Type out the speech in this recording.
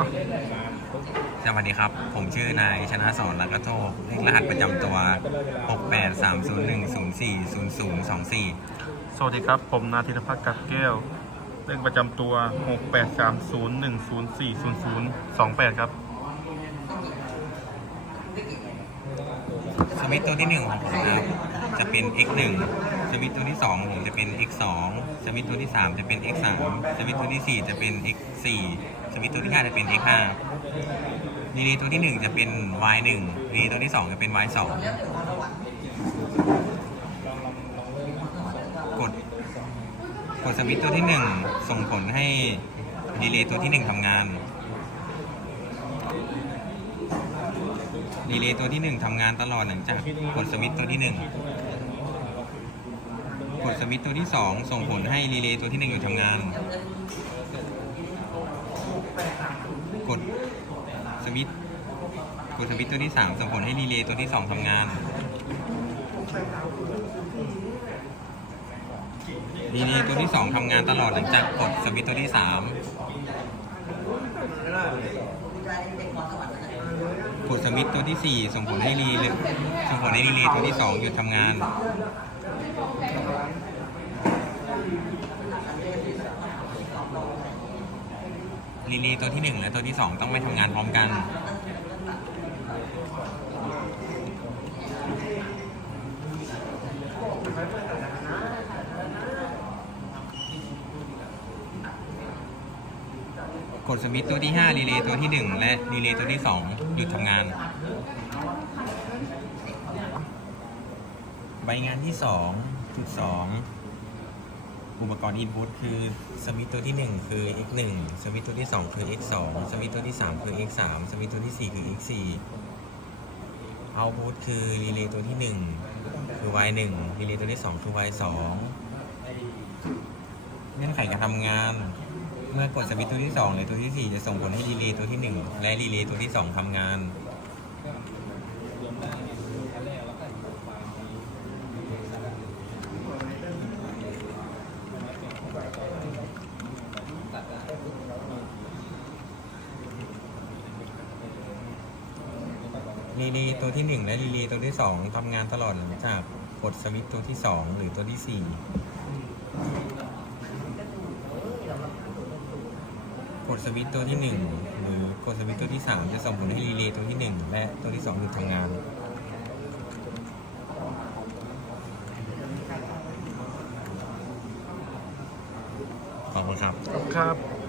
สวัสดีครับ ผมชื่อนายชนะสอนลักกระโทกเลขรหัสประจำตัว 683010024 สวัสดีครับ ผมนาธิรพัฒน์กัดแก้ว เลขประจำตัว 68301040028 ครับ สวิตช์ตัวที่หนึ่งของผมนะครับจะเป็น x1 สวิตช์ตัวที่สองของผมจะเป็น x2 สวิตช์ตัวที่สามจะเป็น x3 สวิตช์ตัวที่สี่จะเป็น x4 สวิตช์ตัวที่ห้าจะเป็น x5 ดีลีตัวที่หนึ่งจะเป็น y1 ดีลีตัวที่สองจะเป็น y2 กดกดสวิตช์ตัวที่หนึ่งส่งผลให้ดีเลย์ตัวที่หนึ่งทำงานดีเลย์ตัวที่หนึ่งทำงานตลอดหลังจากกดสวิตช์ตัวที่หนึ่ง กดสวิตช์ตัวที่สองส่งผลให้รีเลย์ตัวที่หนึ่งหยุดทำงาน กดสวิตช์กดสวิตช์ตัวที่สามส่งผลให้รีเลย์ตัวที่สองทำงานดีเลย์ตัวที่สองทำงานตลอดหลังจากกดสวิตช์ตัวที่สามกดสวิตช์ตัวที่สี่ส่งผลให้รีเลย์ส่งผลให้รีเลย์ตัวที่สองหยุดทำงานรีเลย์ตัวที่หนึ่งและตัวที่สองต้องไม่ทำงานพร้อมกัน กดสวิตช์ตัวที่5รีเลย์ตัวที่1และรีเลย์ตัวที่2หยุดทำงาน ใบงานที่2จุด2อุ อุปกรณ์ input คือสวิตช์ตัวที่ 1 คือ x 1สวิตช์ตัวที่ 2 คือ x 2สวิตช์ตัวที่ 3 คือ x 3สวิตช์ตัวที่ 4 คือ x 4 output คือรีเลย์ตัวที่ 1 คือ y 1รีเลย์ตัวที่ 2 คือ y 2เงื่อนไขการทำงาน เมื่อกดสวิตช์ตัวที่ 2 หรือตัวที่ 4 จะส่งผลให้รีเลย์ตัวที่ 1 และรีเลย์ตัวที่ 2ทำงาน รีเลย์ตัวที่1และรีเลย์ตัวที่2ทำงานตลอดหลังจากกดสวิตช์ตัวที่2หรือตัวที่4กดสวิตช์ตัวที่1หรือกดสวิตช์ตัวที่3จะส่งผลให้รีเลย์ตัวที่1และตัวที่2หยุดทำงานขอบคุณครับ ครับ